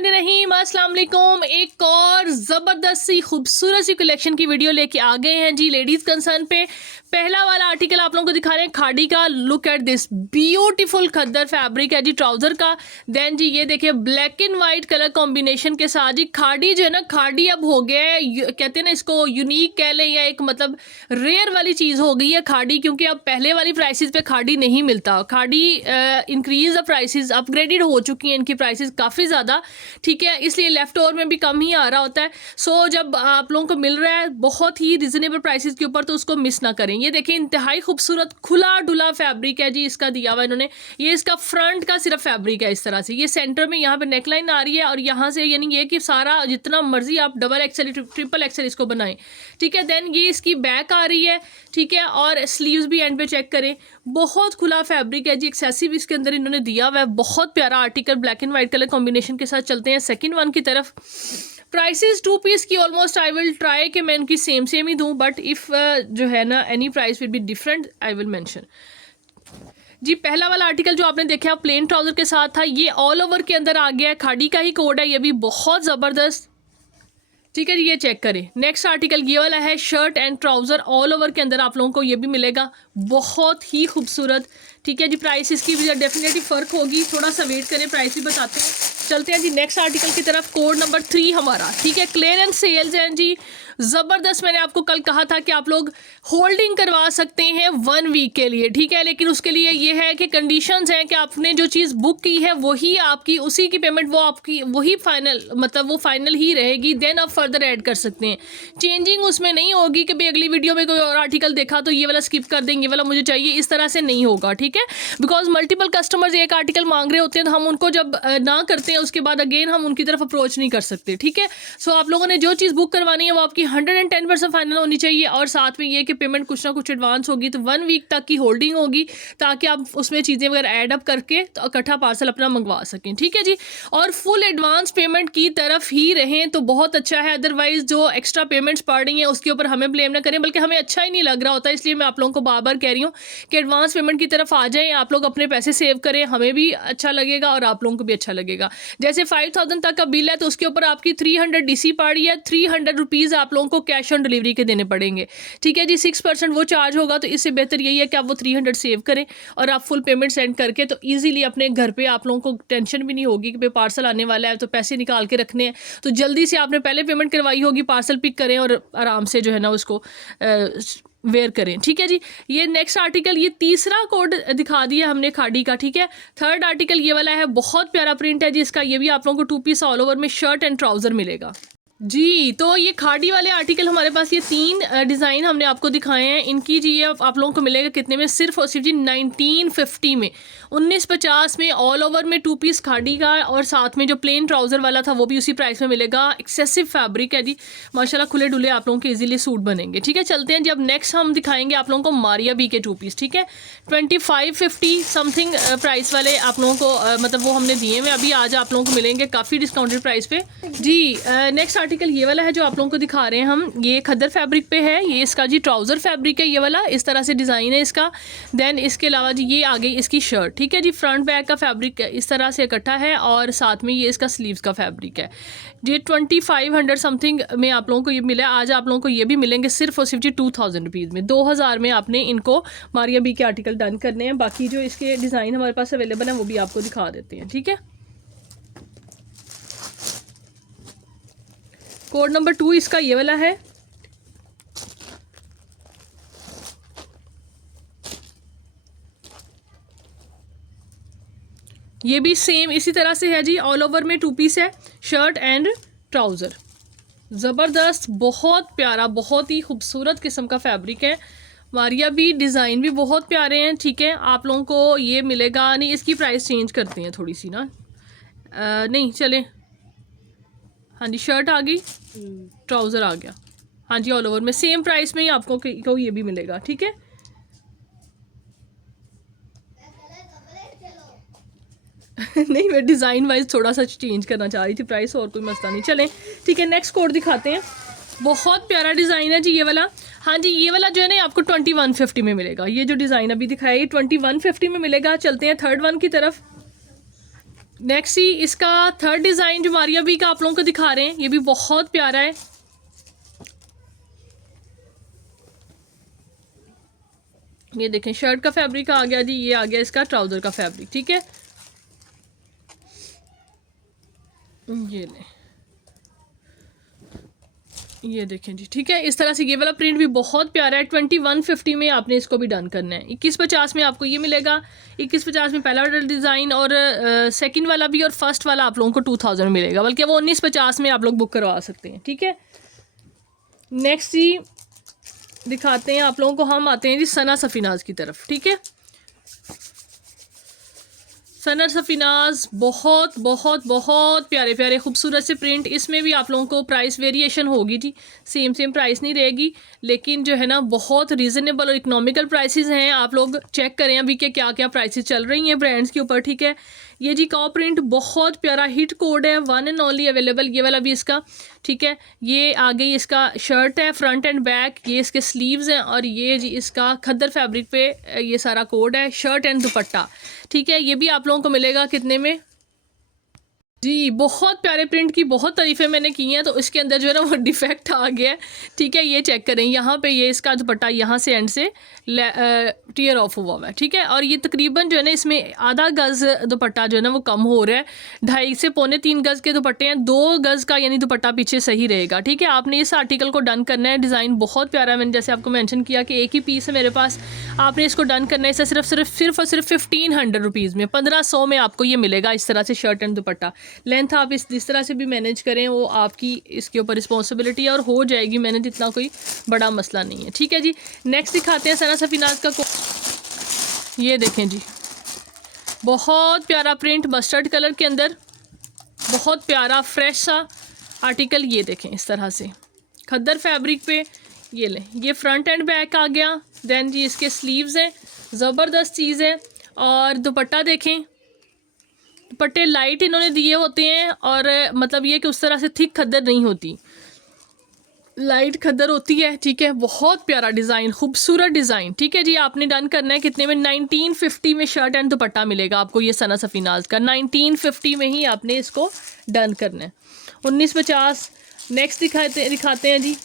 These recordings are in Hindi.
बिस्मिल्लाहिर्रहमानिर्रहीम, अस्सलाम वालेकुम। एक और ज़बरदस्त सी खूबसूरत सी कलेक्शन की वीडियो लेके आ गए हैं जी लेडीज़ कंसर्न पे। पहला वाला आर्टिकल आप लोगों को दिखा रहे हैं खाड़ी का। Look at this beautiful khaddar fabric है जी ट्राउज़र का। देन जी ये देखिए black and white colour combination के साथ जी खाड़ी जो है ना, खाड़ी अब हो गया है, कहते हैं ना इसको यूनिक कह लें या एक मतलब रेयर वाली चीज़ हो गई है खाड़ी, क्योंकि अब पहले वाली प्राइसेस पे खाड़ी नहीं मिलता। खाड़ी इंक्रीज द प्राइसेस, अपग्रेडेड हो चुकी हैं इनकी प्राइसेस काफ़ी ज़्यादा, ठीक है, इसलिए लेफ्ट ओवर में भी कम ही आ रहा होता है। सो जब आप लोगों को मिल रहा है बहुत ही रिजनेबल प्राइसेस के ऊपर तो उसको मिस ना करें। ये देखिए इंतहाई खूबसूरत खुला डुला फैब्रिक है जी इसका दिया हुआ इन्होंने। ये इसका फ्रंट का सिर्फ फैब्रिक है इस तरह से, ये सेंटर में यहाँ पे नेकलाइन आ रही है और यहाँ से यानी ये कि सारा जितना मर्जी आप डबल एक्सेल ट्रिपल एक्सेल इसको बनाएं, ठीक है। देन ये इसकी बैक आ रही है, ठीक है, और स्लीव्स भी एंड पे चेक करें। बहुत खुला फैब्रिक है जी, एक्सेसिव इसके अंदर इन्होंने दिया हुआ है। बहुत प्यारा article black and white colour combination के साथ चलते हैं सेकंड वन की तरफ। प्राइसेस टू पीस की ऑलमोस्ट आई विल ट्राई कि मैं इनकी सेम ही दूं, बट इफ़ जो है ना any price will be different I will mention जी। पहला वाला आर्टिकल जो आपने देखा प्लेन ट्राउजर के साथ था, ये ऑल ओवर के अंदर आ गया है, खाड़ी का ही कोड है, ये भी बहुत ज़बरदस्त, ठीक है जी, ये चेक करें। नेक्स्ट आर्टिकल ये वाला है, shirt and trouser all over के अंदर आप लोगों को ये भी मिलेगा, बहुत ही खूबसूरत, ठीक है जी। प्राइस इसकी भी डेफिनेटली फ़र्क होगी, थोड़ा सा वेट करें, प्राइस भी बताते हैं। चलते हैं जी नेक्स्ट आर्टिकल की तरफ। कोड नंबर 3 हमारा, ठीक है, क्लियरेंस सेल्स हैं जी, ज़बरदस्त। मैंने आपको कल कहा था कि आप लोग होल्डिंग करवा सकते हैं 1 वीक के लिए, ठीक है, लेकिन उसके लिए ये है कि कंडीशंस हैं कि आपने जो चीज़ बुक की है वही आपकी, उसी की पेमेंट वो आपकी वही फाइनल, मतलब वो फाइनल ही रहेगी। देन आप फर्दर ऐड कर सकते हैं, चेंजिंग उसमें नहीं होगी कि भाई अगली वीडियो में कोई और आर्टिकल देखा तो ये वाला स्किप कर देंगे, ये वाला मुझे चाहिए, इस तरह से नहीं होगा, ठीक है। बिकॉज मल्टीपल कस्टमर्स एक आर्टिकल मांग रहे होते हैं तो हम उनको जब ना करते हैं उसके बाद अगेन हम उनकी तरफ अप्रोच नहीं कर सकते, ठीक है। सो आप लोगों ने जो चीज़ बुक करवानी है वो आपकी 110% फाइनल होनी चाहिए, और साथ में ये कि पेमेंट कुछ ना कुछ एडवांस होगी, तो 1 वीक तक की होल्डिंग होगी ताकि आप उसमें चीज़ें वगैरह ऐड अप करके तो इकट्ठा पार्सल अपना मंगवा सकें, ठीक है जी। और फुल एडवांस पेमेंट की तरफ ही रहें तो बहुत अच्छा है, अदरवाइज जो एक्स्ट्रा पेमेंट्स पड़ रही हैं उसके ऊपर हमें ब्लेम ना करें, बल्कि हमें अच्छा ही नहीं लग रहा होता। इसलिए मैं आप लोगों को बार बार कह रही हूँ कि एडवांस पेमेंट की तरफ आ जाएं, आप लोग अपने पैसे सेव करें, हमें भी अच्छा लगेगा और आप लोगों को भी अच्छा लगेगा। जैसे 5000 तक का बिल है तो उसके ऊपर आपकी 300 DC पड़ रही है, 300 रुपीज़ आप लोगों को कैश ऑन डिलीवरी के देने पड़ेंगे, ठीक है जी। 6% वो चार्ज होगा, तो इससे बेहतर यही है कि आप वो 300 सेव करें और आप फुल पेमेंट सेंड करके तो ईजिली अपने घर पे आप लोगों को टेंशन भी नहीं होगी कि भाई पार्सल आने वाला है तो पैसे निकाल के रखने हैं, तो जल्दी से आपने पहले पेमेंट करवाई होगी, पार्सल पिक करें और आराम से जो है ना उसको वेयर करें, ठीक है जी। ये नेक्स्ट आर्टिकल, ये तीसरा कोड दिखा दिया हमने खाड़ी का, ठीक है। थर्ड आर्टिकल ये वाला है, बहुत प्यारा प्रिंट है जी इसका, ये भी आप लोगों को 2 पीस ऑल ओवर में शर्ट एंड ट्राउज़र मिलेगा जी। तो ये खाड़ी वाले आर्टिकल हमारे पास, ये 3 डिज़ाइन हमने आपको दिखाए हैं। इनकी जी ये आप लोगों को मिलेगा कितने में, सिर्फ और सिर्फ जी 1950 में, 1950 में ऑल ओवर में 2 पीस खाड़ी का, और साथ में जो प्लेन ट्राउज़र वाला था वो भी उसी प्राइस में मिलेगा। एक्सेसिव फैब्रिक है जी, माशाल्लाह खुले डुले आप लोगों के इजीली सूट बनेंगे, ठीक है। चलते हैं जी, अब नेक्स्ट हम दिखाएंगे आप लोगों को मारिया बी के 2 पीस, ठीक है, 2550 समथिंग प्राइस वाले आप लोगों को मतलब वो हमने दिए हुए, अभी आज आप लोगों को मिलेंगे काफ़ी डिस्काउंटेड प्राइस पे जी। नेक्स्ट आर्टिकल ये वाला है जो आप लोगों को दिखा रहे हैं हम, ये खद्दर फैब्रिक पे है, ये इसका जी ट्राउज़र फैब्रिक है, ये वाला इस तरह से डिज़ाइन है इसका। देन इसके अलावा जी ये आ गई इसकी शर्ट, ठीक है जी, फ्रंट बैक का फैब्रिक इस तरह से इकट्ठा है और साथ में ये इसका स्लीव्स का फैब्रिक है। ये 2500 समथिंग में आप लोगों को ये मिला, आज आप लोगों को ये भी मिलेंगे सिर्फ और सिर्फ जी 2000 रुपीज़ में। 2000 में आपने इनको मारिया बी के आर्टिकल डन करने हैं। बाकी जो इसके डिज़ाइन हमारे पास अवेलेबल हैं वो भी आपको दिखा देते हैं, ठीक है। कोड नंबर 2 इसका ये वाला है, ये भी सेम इसी तरह से है जी, ऑल ओवर में 2 पीस है, शर्ट एंड ट्राउज़र, ज़बरदस्त, बहुत प्यारा, बहुत ही खूबसूरत किस्म का फैब्रिक है। मारिया भी डिज़ाइन भी बहुत प्यारे हैं, ठीक है। आप लोगों को ये मिलेगा, नहीं इसकी प्राइस चेंज करते हैं थोड़ी सी ना, नहीं चले, हाँ जी, शर्ट आ गई, ट्राउज़र आ गया, हाँ जी, ऑल ओवर में सेम प्राइस में ही आपको को ये भी मिलेगा, ठीक है। नहीं मैं डिज़ाइन वाइज थोड़ा सा चेंज करना चाह रही थी, प्राइस और कोई मसला नहीं, चलें ठीक है। नेक्स्ट कोड दिखाते हैं, बहुत प्यारा डिज़ाइन है जी ये वाला, हाँ जी, ये वाला जो है ना आपको 2150 में मिलेगा। ये जो डिज़ाइन अभी दिखाया ये 2150 में मिलेगा। चलते हैं थर्ड वन की तरफ। नेक्स्ट ही इसका थर्ड डिज़ाइन जो मारिया बी का आप लोगों को दिखा रहे हैं, ये भी बहुत प्यारा है। ये देखें शर्ट का फैब्रिक आ गया जी, ये आ गया इसका ट्राउज़र का फैब्रिक, ठीक है। ये ले, ये देखें जी, ठीक है। इस तरह से ये वाला प्रिंट भी बहुत प्यारा है। 2150 में आपने इसको भी डन करना है। 2150 में आपको ये मिलेगा। 2150 में पहला वाला डिज़ाइन और सेकंड वाला भी और फर्स्ट वाला आप लोगों को 2000 में मिलेगा, बल्कि वो 1950 में आप लोग बुक करवा सकते हैं, ठीक है। नेक्स्ट जी दिखाते हैं आप लोगों को, हम आते हैं जी सना सफीनाज की तरफ, ठीक है। सना सफीनाज बहुत बहुत बहुत प्यारे प्यारे खूबसूरत से प्रिंट। इसमें भी आप लोगों को प्राइस वेरिएशन होगी जी, सेम प्राइस नहीं रहेगी, लेकिन जो है ना बहुत रीज़नेबल और इकोनॉमिकल प्राइसेस हैं। आप लोग चेक करें अभी के क्या क्या प्राइसेस चल रही हैं ब्रांड्स के ऊपर, ठीक है। ये जी कॉ प्रिंट बहुत प्यारा हिट कोड है, वन एंड ओनली अवेलेबल, ये वाला भी इसका, ठीक है। ये आगे इसका शर्ट है फ्रंट एंड बैक, ये इसके स्लीव्स हैं, और ये जी इसका खद्दर फैब्रिक पे ये सारा कोड है, शर्ट एंड दुपट्टा, ठीक है। ये भी आप लोगों को मिलेगा कितने में जी, बहुत प्यारे प्रिंट की बहुत तारीफ़ें मैंने की हैं, तो इसके अंदर जो है ना वो डिफेक्ट आ गया है, ठीक है। ये चेक करें, यहाँ पे ये इसका दुपट्टा यहाँ से एंड से टीयर ऑफ हुआ हुआ है, ठीक है। और ये तकरीबन जो है ना इसमें आधा गज़ दुपट्टा जो है ना वो कम हो रहा है, 2.5 से 3.25 गज़ के दुपट्टे हैं, 2 गज़ का यानी दुपट्टा पीछे सही रहेगा, ठीक है। आपने इस आर्टिकल को डन करना है। डिज़ाइन बहुत प्यारा है, मैंने जैसे आपको मैंशन किया कि एक ही पीस है मेरे पास, आपने इसको डन करना है। इसे सिर्फ और सिर्फ 1500 रुपीज़ में, 1500 में आपको ये मिलेगा इस तरह से शर्ट एंड दुपट्टा। लेंथ आप जिस तरह से भी मैनेज करें वो आपकी इसके ऊपर रिस्पॉन्सिबिलिटी और हो जाएगी मैनेज, इतना कोई बड़ा मसला नहीं है, ठीक है जी। नेक्स्ट दिखाते हैं सना सफीनाज का ये देखें जी, बहुत प्यारा प्रिंट मस्टर्ड कलर के अंदर, बहुत प्यारा फ्रेश सा आर्टिकल। ये देखें इस तरह से खद्दर फैब्रिक पे, ये लें, ये फ्रंट एंड बैक आ गया। देन जी इसके स्लीव्स हैं, ज़बरदस्त चीज़ है। और दुपट्टा देखें, दुपट्टे लाइट इन्होंने दिए होते हैं, और मतलब ये कि उस तरह से थिक खद्दर नहीं होती, लाइट खद्दर होती है, ठीक है। बहुत प्यारा डिज़ाइन, खूबसूरत डिज़ाइन, ठीक है जी। आपने डन करना है कितने में, 1950 में शर्ट एंड दुपट्टा मिलेगा आपको ये सना सफीनाज का, 1950 में ही आपने इसको डन करना है। 1950। नेक्स्ट दिखाते हैं जी,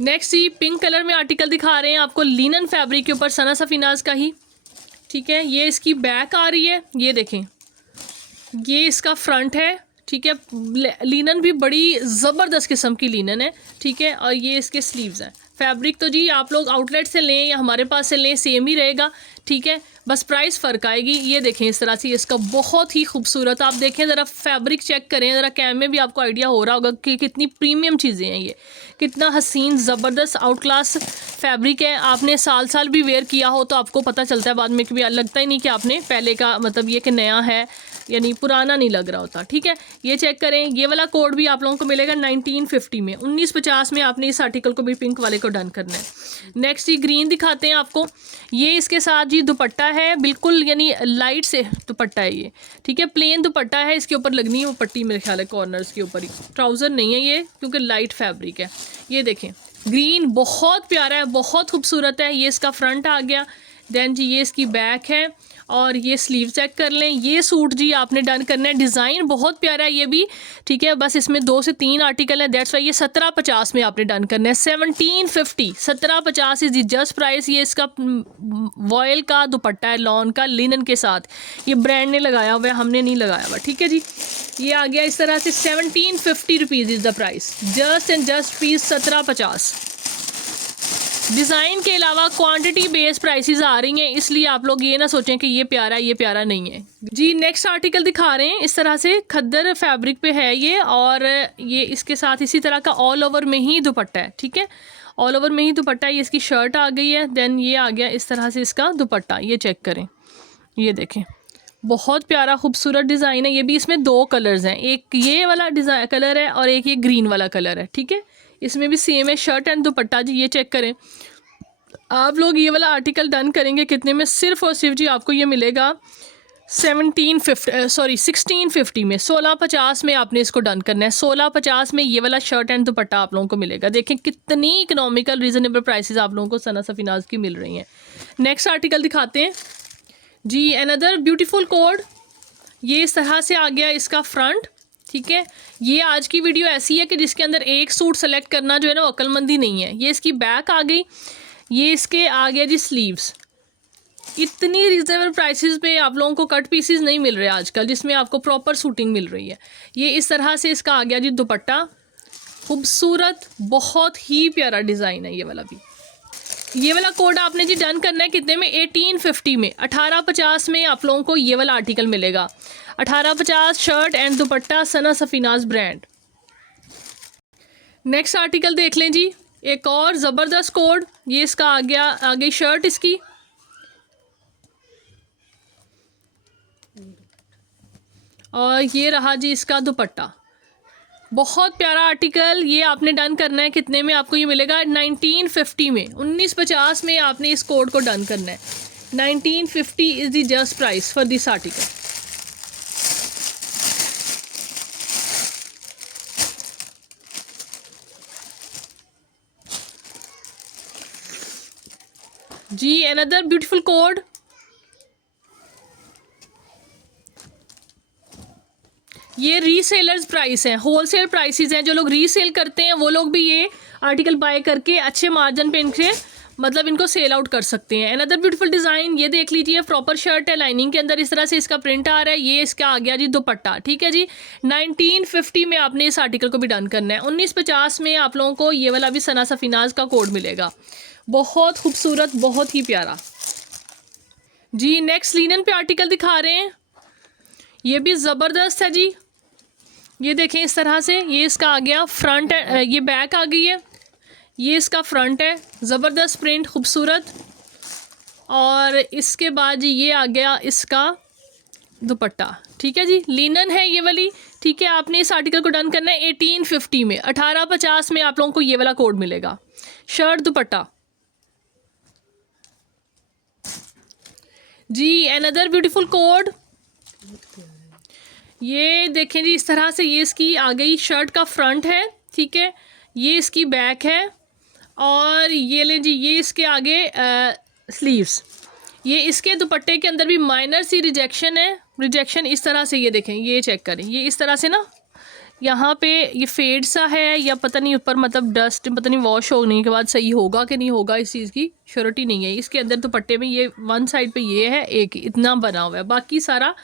नेक्स्ट ही पिंक कलर में आर्टिकल दिखा रहे हैं आपको, लिनन फैब्रिक के ऊपर सना सफीनाज का ही, ठीक है। ये इसकी बैक आ रही है, ये देखें, ये इसका फ्रंट है, ठीक है। लिनन भी बड़ी ज़बरदस्त किस्म की लिनन है, ठीक है। और ये इसके स्लीव्स हैं। फैब्रिक तो जी आप लोग आउटलेट से लें या हमारे पास से लें सेम ही रहेगा, ठीक है, बस प्राइस फ़र्क आएगी। ये देखें इस तरह से इसका बहुत ही खूबसूरत, आप देखें ज़रा फैब्रिक चेक करें ज़रा, कैम में भी आपको आइडिया हो रहा होगा कि कितनी प्रीमियम चीज़ें हैं ये, कितना हसीन ज़बरदस्त आउट क्लास फैब्रिक है। आपने साल भी वेयर किया हो तो आपको पता चलता है बाद में कि भी लगता ही नहीं कि आपने पहले का, मतलब ये कि नया है, यानी पुराना नहीं लग रहा होता, ठीक है। ये चेक करें, ये वाला कोड भी आप लोगों को मिलेगा 1950 में, 1950 में आपने इस आर्टिकल को भी पिंक वाले को डन करना है। नेक्स्ट ये ग्रीन दिखाते हैं आपको, ये इसके साथ जी दुपट्टा है, बिल्कुल यानी लाइट से दुपट्टा है ये, ठीक है। प्लेन दुपट्टा है, इसके ऊपर लगनी है वो पट्टी मेरे ख्याल है कॉर्नर्स के ऊपर ही, ट्राउज़र नहीं है ये क्योंकि लाइट फैब्रिक है। ये देखें ग्रीन बहुत प्यारा है, बहुत खूबसूरत है। ये इसका फ्रंट आ गया, देन जी ये इसकी बैक है, और ये स्लीव चेक कर लें। ये सूट जी आपने डन करना है, डिज़ाइन बहुत प्यारा है ये भी, ठीक है। बस इसमें 2 से 3 आर्टिकल है, दैट्स वाई ये 1750 में आपने डन करना है, 1750, 1750 इज दी जस्ट प्राइस। ये इसका वॉयल का दुपट्टा है, लॉन का, लिनन के साथ, ये ब्रांड ने लगाया हुआ है, हमने नहीं लगाया हुआ, ठीक है जी। ये आ गया इस तरह से 1750 rupees is the price, just and just piece 1750। Design के अलावा क्वांटिटी बेस प्राइसेस आ रही हैं, इसलिए आप लोग ये ना सोचें कि ये प्यारा नहीं है जी। नेक्स्ट आर्टिकल दिखा रहे हैं, इस तरह से खद्दर फैब्रिक पे है ये, और ये इसके साथ इसी तरह का ऑल ओवर में ही दुपट्टा है, ठीक है। ऑल ओवर में ही दुपट्टा, ये इसकी शर्ट आ गई है, देन ये आ गया इस तरह से इसका दुपट्टा। ये चेक करें, ये देखें बहुत प्यारा खूबसूरत डिज़ाइन है। ये भी इसमें 2 कलर्स हैं, एक ये वाला डिज़ाइन कलर है और एक ये ग्रीन वाला कलर है, ठीक है। इसमें भी सेम है शर्ट एंड दुपट्टा जी। ये चेक करें, आप लोग ये वाला आर्टिकल डन करेंगे कितने में, सिर्फ और सिर्फ जी आपको ये मिलेगा 1650 में, 1650 में आपने इसको डन करना है। 1650 में ये वाला शर्ट एंड दुपट्टा आप लोगों को मिलेगा। देखें कितनी इकोनॉमिकल रीज़नेबल प्राइसेस आप लोगों को सना सफीनाज की मिल रही हैं। नेक्स्ट आर्टिकल दिखाते हैं, जी अनदर ब्यूटीफुल कोड, ये इस तरह से आ गया इसका फ्रंट। ठीक है, ये आज की वीडियो ऐसी है कि जिसके अंदर एक सूट सेलेक्ट करना जो है ना वो अक्लमंदी नहीं है। ये इसकी बैक आ गई, ये इसके आ गया जी स्लीव्स। इतनी रिजनेबल प्राइसेस पे आप लोगों को कट पीसेस नहीं मिल रहे आजकल, जिसमें आपको प्रॉपर सूटिंग मिल रही है। ये इस तरह से इसका आ गया जी दुपट्टा, खूबसूरत, बहुत ही प्यारा डिज़ाइन है ये वाला भी। ये वाला कोड आपने जी डन करना है कितने में, 1850 में, 1850 में आप लोगों को ये वाला आर्टिकल मिलेगा। 1850 shirt and dupatta, Sana Safinaz brand. Next article देख लें जी, एक और ज़बरदस्त कोड। ये इसका आ गया, आ गई शर्ट इसकी, और ये रहा जी इसका दुपट्टा। बहुत प्यारा आर्टिकल। ये आपने डन करना है कितने में, आपको ये मिलेगा 1950 में, 1950 में आपने इस कोड को डन करना है। 1950 is the just price for this article. जी अनदर ब्यूटीफुल कोड। ये रीसेलर्स प्राइस हैं, होलसेल प्राइसेस हैं। जो लोग रीसेल करते हैं वो लोग भी ये आर्टिकल बाय करके अच्छे मार्जिन पे इनके मतलब इनको सेल आउट कर सकते हैं। अनदर ब्यूटीफुल डिज़ाइन, ये देख लीजिए, प्रॉपर शर्ट है, लाइनिंग के अंदर इस तरह से इसका प्रिंट आ रहा है। ये इसका आ गया जी दुपट्टा। ठीक है जी, 1950 में आपने इस आर्टिकल को भी डन करना है। 1950 में आप लोगों को ये वाला भी सना सफीनाज का कोड मिलेगा। बहुत खूबसूरत, बहुत ही प्यारा जी। नेक्स्ट लिनन पे आर्टिकल दिखा रहे हैं, ये भी ज़बरदस्त है जी। ये देखें इस तरह से, ये इसका आ गया फ्रंट है, ये बैक आ गई है, ये इसका फ्रंट है, ज़बरदस्त प्रिंट, खूबसूरत। और इसके बाद जी ये आ गया इसका दुपट्टा। ठीक है जी, लिनन है ये वाली। ठीक है, आपने इस आर्टिकल को डन करना है 1850 में। 1850 में आप लोगों को ये वाला कोड मिलेगा, शर्ट दुपट्टा जी। अनदर ब्यूटीफुल कोड, ये देखें जी इस तरह से, ये इसकी आ गई शर्ट का फ्रंट है। ठीक है, ये इसकी बैक है, और ये ले जी ये इसके आगे स्लीव्स। ये इसके दुपट्टे के अंदर भी माइनर सी रिजेक्शन है, रिजेक्शन इस तरह से, ये देखें, ये चेक करें, ये इस तरह से ना यहाँ पे ये फेड सा है, या पता नहीं ऊपर मतलब डस्ट, पता नहीं वॉश होने के बाद सही होगा कि नहीं होगा, इस चीज़ की श्योरिटी नहीं है। इसके अंदर दुपट्टे में ये वन साइड पे ये है, एक इतना बना हुआ है, बाकी सारा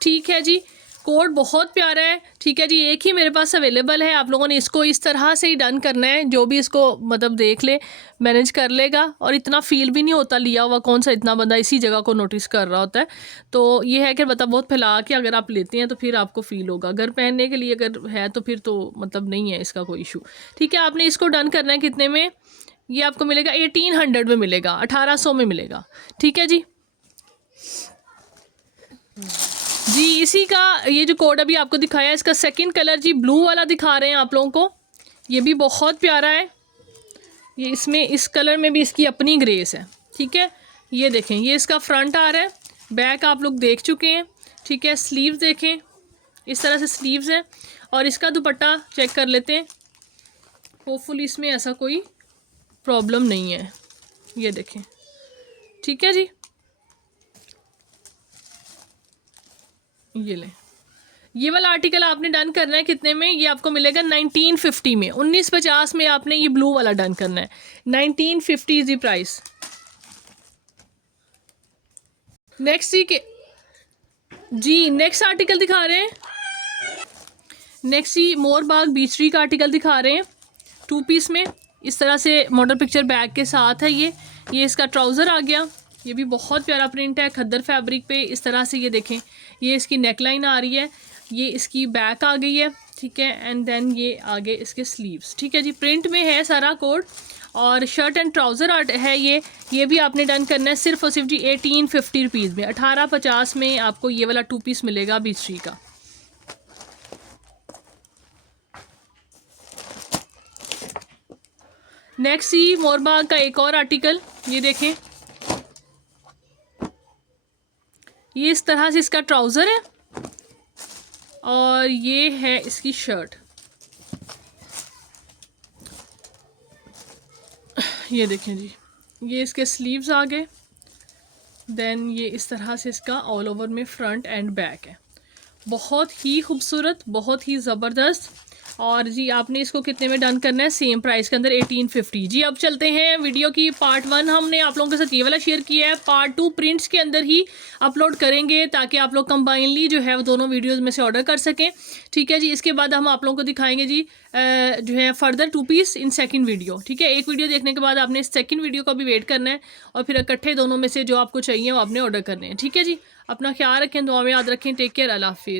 ठीक है जी। कोड बहुत प्यारा है। ठीक है जी, एक ही मेरे पास अवेलेबल है। आप लोगों ने इसको इस तरह से ही डन करना है, जो भी इसको मतलब देख ले मैनेज कर लेगा, और इतना फील भी नहीं होता लिया हुआ, कौन सा इतना बंदा इसी जगह को नोटिस कर रहा होता है। तो ये है कि मतलब बहुत फैला के अगर आप लेते हैं तो फिर आपको फील होगा। घर पहनने के लिए अगर है तो फिर तो मतलब नहीं है इसका कोई इशू। ठीक है, आपने इसको डन करना है कितने में, ये आपको मिलेगा 1800 में मिलेगा, 1800 में मिलेगा। ठीक है जी। जी इसी का ये जो कोड अभी आपको दिखाया है, इसका सेकंड कलर जी ब्लू वाला दिखा रहे हैं आप लोगों को। ये भी बहुत प्यारा है। ये इसमें इस कलर में भी इसकी अपनी ग्रेस है। ठीक है, ये देखें, ये इसका फ्रंट आ रहा है, बैक आप लोग देख चुके हैं। ठीक है, स्लीव्स देखें, इस तरह से स्लीव्स हैं, और इसका दुपट्टा चेक कर लेते हैं। होपफुली इसमें ऐसा कोई प्रॉब्लम नहीं है, ये देखें। ठीक है जी, ये लें, ये वाला आर्टिकल आपने डन करना है कितने में, ये आपको मिलेगा 1950 में। 1950 में आपने ये ब्लू वाला डन करना है। 1950 इज द प्राइस। नेक्स्ट जी नेक्स्ट आर्टिकल दिखा रहे हैं, नेक्स्ट ही मोरबाग बीचरी का आर्टिकल दिखा रहे हैं, 2 पीस में। इस तरह से मॉडल पिक्चर बैग के साथ है ये इसका ट्राउज़र आ गया। ये भी बहुत प्यारा प्रिंट है, खद्दर फैब्रिक पे इस तरह से। ये देखें, ये इसकी नेकलाइन आ रही है, ये इसकी बैक आ गई है। ठीक है, एंड देन ये आगे इसके स्लीव्स। ठीक है जी, प्रिंट में है सारा कोड, और शर्ट एंड ट्राउज़र आर्ट है ये भी आपने डन करना है सिर्फ और सिर्फ जी 1850 रुपीज़ में। 1850 में आपको ये वाला 2 पीस मिलेगा बीचरी का। नेक्स्ट ही मोरबाग का एक और आर्टिकल, ये देखें, ये इस तरह से इसका ट्राउज़र है, और ये है इसकी शर्ट। ये देखें जी, ये इसके स्लीव्स आ गए, देन ये इस तरह से इसका ऑल ओवर में फ्रंट एंड बैक है। बहुत ही खूबसूरत, बहुत ही ज़बरदस्त। और जी आपने इसको कितने में डन करना है? सेम प्राइस के अंदर 1850। जी अब चलते हैं वीडियो की पार्ट 1 हमने आप लोगों के साथ ये वाला शेयर किया है, पार्ट 2 प्रिंट्स के अंदर ही अपलोड करेंगे ताकि आप लोग कंबाइनली जो है वो दोनों वीडियोस में से ऑर्डर कर सकें। ठीक है जी, इसके बाद हम आप लोगों को दिखाएंगे जी जो है further 2 piece in second video. ठीक है, एक वीडियो देखने के बाद आपने सेकंड वीडियो का भी वेट करना है और फिर इकट्ठे दोनों में से जो आपको चाहिए वो आपने ऑर्डर करने हैं। ठीक है जी, अपना ख्याल रखें, दुआ में याद रखें। टेक केयर, अल्लाह हाफिज़।